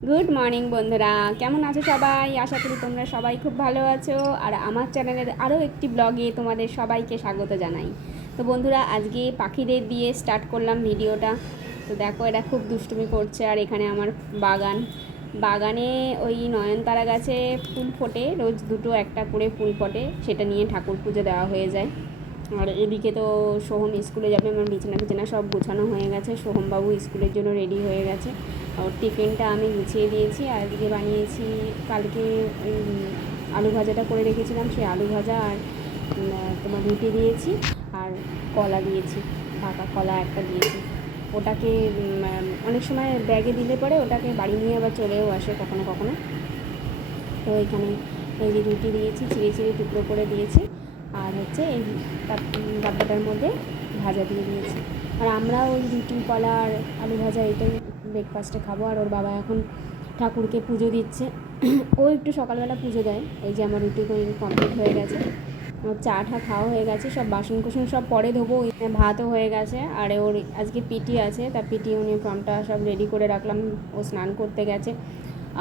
Good morning বন্ধুরা, কেমন আছো সবাই? আশা করি তোমরা সবাই খুব ভালো আছো। আর আমার চ্যানেলের আরও একটি ব্লগে তোমাদের সবাইকে স্বাগত জানাই। তো বন্ধুরা, আজকে পাখিদের দিয়ে স্টার্ট করলাম ভিডিওটা। তো দেখো, এরা খুব দুষ্টুমি করছে। আর এখানে আমার বাগানে ওই নয়নতারা গাছে ফুল ফোটে, রোজ দুটো একটা করে ফুল ফোটে, সেটা নিয়ে ঠাকুর পুজো দেওয়া হয়ে যায়। আর এদিকে তো সোহম স্কুলে যাবে, আমার বিছানা সব গোছানো হয়ে গেছে। সোহমবাবু স্কুলের জন্য রেডি হয়ে গেছে। আর টিফিনটা আমি গুছিয়ে দিয়েছি। আর এদিকে বানিয়েছি, কালকে ওই আলু ভাজাটা করে রেখেছিলাম, সেই আলু ভাজা আর তোমার রুটি দিয়েছি, আর কলা দিয়েছি, পাকা কলা একটা দিয়েছি। ওটাকে অনেক সময় ব্যাগে দিলে পরে ওটাকে বাড়ি নিয়ে আবার চলেও আসে কখনো কখনো। তো এখানে এই যে রুটি দিয়েছি, চিড়ে চিড়ে টুকরো করে দিয়েছি, আর হচ্ছে এই ডাব্বাটার মধ্যে ভাজা দিয়ে দিয়েছি। আর আমরা ওই রুটি, কলা আর আলু ভাজা এটাই ব্রেকফাস্টে খাবো। আর ওর বাবা এখন ঠাকুরকে পুজো দিচ্ছে। ও একটু সকালবেলা পুজো দেয়। এই যে আমার রুটি কমপ্লিট হয়ে গেছে, চা খাওয়া হয়ে গেছে, সব বাসন কুসন সব পরে ধোবো। ভাতও হয়ে গেছে। আর ওর আজকে পিটি আছে, তার পিটি ইউনিফর্মটা সব রেডি করে রাখলাম, ও স্নান করতে গেছে।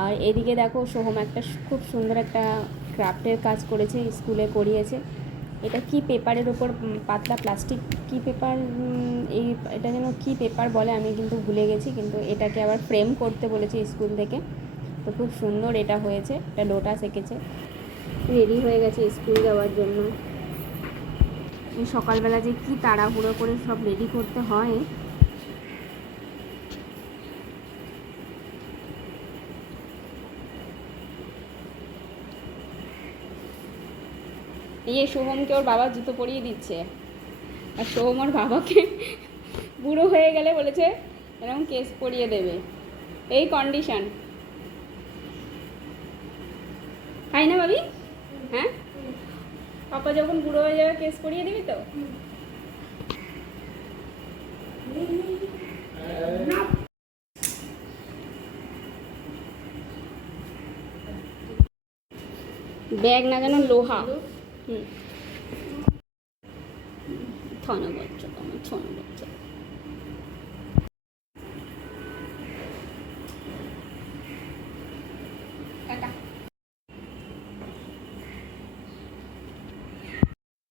আর এদিকে দেখো, সোহম একটা খুব সুন্দর একটা ক্রাফটের কাজ করেছে, স্কুলে করিয়েছে। এটা কি পেপারের ওপর পাতলা প্লাস্টিক, কি পেপার, এটা যেন কি পেপার বলে, আমি কিন্তু ভুলে গেছি। কিন্তু এটাকে আবার ফ্রেম করতে বলেছে স্কুল থেকে। তো খুব সুন্দর এটা হয়েছে। এটা লোটাস এঁকেছে, রেডি হয়ে গেছে স্কুল যাওয়ার জন্য। সকালবেলা যে কি তাড়াহুড়ো করে সব রেডি করতে হয়। এই সোহমকে ওর বাবা জুতো পরিয়ে দিচ্ছে। আর সোহম ওর বাবাকে বুড়ো হয়ে গেলে বলেছে এরকম কেস পরিয়ে দেবে। এই কন্ডিশন, তাই না ভাবি? হ্যাঁ, পাপা যখন বুড়ো হয়ে যাবে কেস পরিয়ে দিবি তো? ব্যাগ না যেন লোহা। হুম, থানা বাচ্চা, আমার থানা বাচ্চা।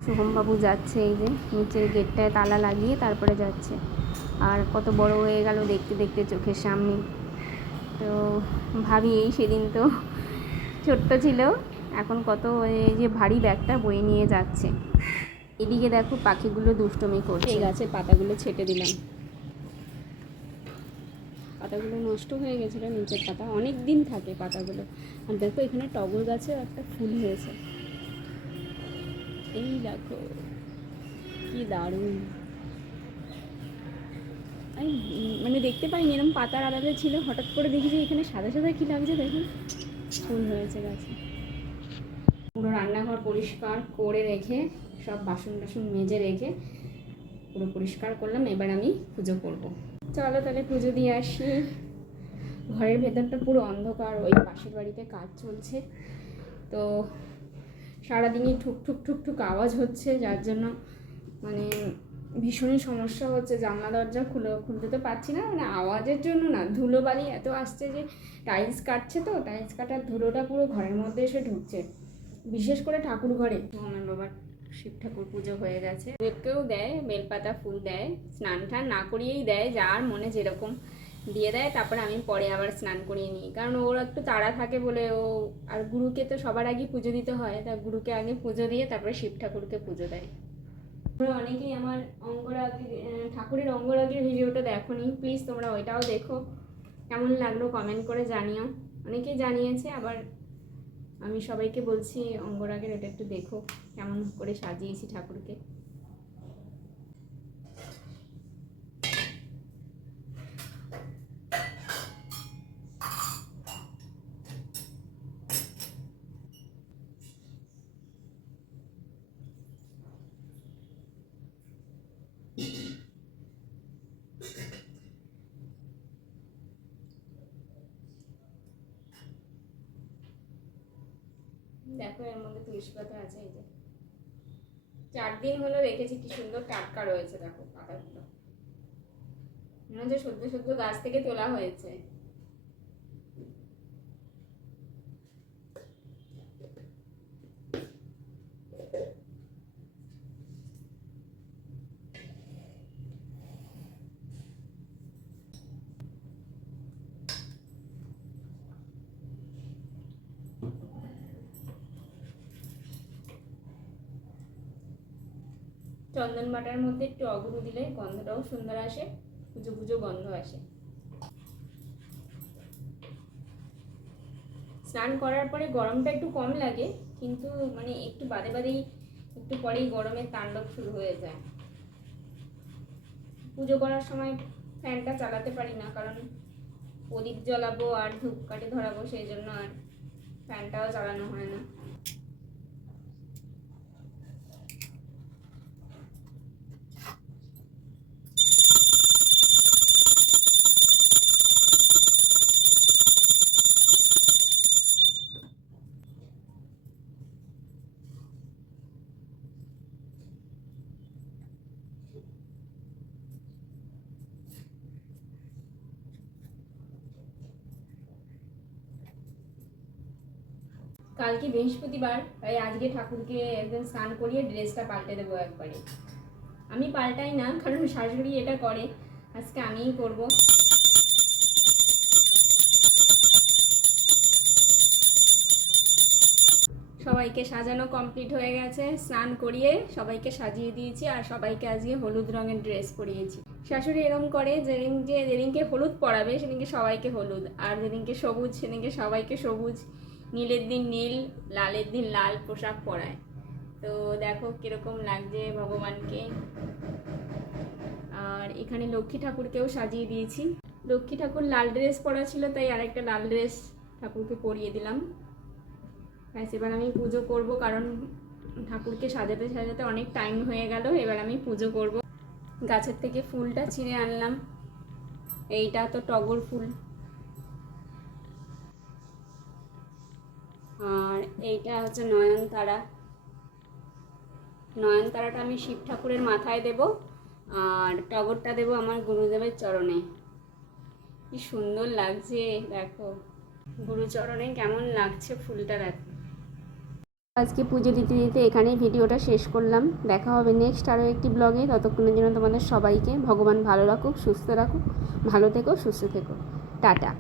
সোহমবাবু যাচ্ছে, এই যে নিচের গেটটায় তালা লাগিয়ে তারপরে যাচ্ছে। আর কত বড় হয়ে গেল দেখতে দেখতে চোখের সামনে। তো ভাবি, এই সেদিন তো ছোট্ট ছিল, এখন কত এই যে ভারী ব্যাগটা বয়ে নিয়ে যাচ্ছে। এদিকে দেখো, পাখিগুলো দুষ্টুমি করছে। এই গাছের পাতাগুলো ছেটে দিলাম, পাতাগুলো নষ্ট হয়ে গেছিলো, নিচের পাতা অনেক দিন থাকে পাতাগুলো। আর দেখো, এখানে টগর গাছেও একটা ফুল হয়েছে, এই দেখো কি দারুণ। আমি মানে দেখতে পাইনি, এরকম পাতার আড়ালে ছিল, হঠাৎ করে দেখেছি এখানে সাদা সাদা কী লাগছে, দেখুন ফুল হয়েছে গাছে। পুরো রান্নাঘর পরিষ্কার করে রেখে, সব বাসন টাসন মেজে রেখে পুরো পরিষ্কার করলাম। এবার আমি পুজো করব। চলো তাহলে পুজো দিয়ে আসি। ঘরের ভেতরটা পুরো অন্ধকার, ওই পাশের বাড়িতে কাজ চলছে, তো সারাদিনই ঠুক ঠুক ঠুক ঠুক আওয়াজ হচ্ছে, যার জন্য মানে ভীষণই সমস্যা হচ্ছে। জানলা দরজা খুলতে তো পারছি না, মানে আওয়াজের জন্য না, ধুলোবালি এত আসছে যে টাইলস কাটছে, তো টাইলস কাটার ধুলোটা পুরো ঘরের মধ্যে এসে ঢুকছে, বিশেষ করে ঠাকুর ঘরে। আমার বাবার শিব ঠাকুর পুজো হয়ে গেছে। দেবকেও দেয়, বেলপাতা ফুল দেয়, স্নান টান না করিয়েই দেয়, যার মনে যেরকম দিয়ে দেয়। তারপরে আমি পরে আবার স্নান করিয়ে নিই, কারণ ওর একটু তাড়া থাকে বলে। ও আর গুরুকে তো সবার আগে পুজো দিতে হয়, তা গুরুকে আগে পুজো দিয়ে তারপরে শিব ঠাকুরকে পুজো দেয়। তোমরা অনেকেই আমার অঙ্গরাগের ঠাকুরের অঙ্গরাগের ভিডিওটা দেখোনি, প্লিজ তোমরা ওইটাও দেখো। কেমন লাগলো কমেন্ট করে জানিও। অনেকেই জানিয়েছে, আবার আমি সবাইকে বলছি অঙ্গরাগের এটা একটু দেখো, কেমন করে সাজিয়েছি ঠাকুরকে। দেখো, এর মধ্যে তুলসী পাতা আছে, এই যে 4 দিন হলো রেখেছি, কি সুন্দর টাটকা রয়েছে। দেখো পাতাগুলো মনে হচ্ছে সদ্য সদ্য গাছ থেকে তোলা হয়েছে। চন্দন বাটার মধ্যে একটু অগরু দিলে গন্ধটাও সুন্দর আসে, পুজো পুজো গন্ধ আসে। স্নান করার পরে গরমটা একটু কম লাগে, কিন্তু মানে একটু বাদে বাদেই একটু পরেই গরমের তাণ্ডব শুরু হয়ে যায়। পুজো করার সময় ফ্যানটা চালাতে পারি না, কারণ প্রদীপ জ্বালাবো আর ধূপকাঠি ধরাবো, সেই জন্য আর ফ্যানটাও চালানো হয় না। কালকে বৃহস্পতিবার, তাই আজকে ঠাকুরকে একদম স্নান করিয়ে ড্রেসটা পাল্টে দেবো একবারে। আমি পাল্টাই না, কারণ শাশুড়ি এটা করে, আজকে আমিই করব। সবাইকে সাজানো কমপ্লিট হয়ে গেছে, স্নান করিয়ে সবাইকে সাজিয়ে দিয়েছি, আর সবাইকে আজকে হলুদ রঙের ড্রেস পরিয়েছি। শাশুড়ি এরকম করে, যেদিনকে হলুদ পরাবে সেদিনকে সবাইকে হলুদ, আর যেদিনকে সবুজ সেদিনকে সবাইকে সবুজ, নীলের দিন নীল, লালের দিন লাল পোশাক পরায়। তো দেখো কিরকম লাগছে ভগবানকে। আর এখানে লক্ষ্মী ঠাকুরকেও সাজিয়ে দিয়েছি। লক্ষ্মী ঠাকুর লাল ড্রেস পরা ছিল, তাই আরেকটা লাল ড্রেস ঠাকুরকে পরিয়ে দিলাম। এবার আমি পুজো করব, কারণ ঠাকুরকে সাজাতে সাজাতে অনেক টাইম হয়ে গেল। এবার আমি পুজো করব। গাছের থেকে ফুলটা ছিঁড়ে আনলাম, এইটা তো টগর ফুল, আর এইটা হচ্ছে নয়নতারা। নয়নতারাটা আমি শিব ঠাকুরের মাথায় দেব, আর টগরটা দেব আমার গুরুদেবের চরণে। কি সুন্দর লাগছে দেখো, গুরুচরণে কেমন লাগছে ফুলটা দেখো। আজকে পুজো দিতে দিতে এখানেই ভিডিওটা শেষ করলাম। দেখা হবে নেক্সট আরও একটি ব্লগে। ততক্ষণের জন্য তোমাদের সবাইকে ভগবান ভালো রাখুক, সুস্থ রাখুক। ভালো থেকো, সুস্থ থেকো, টাটা।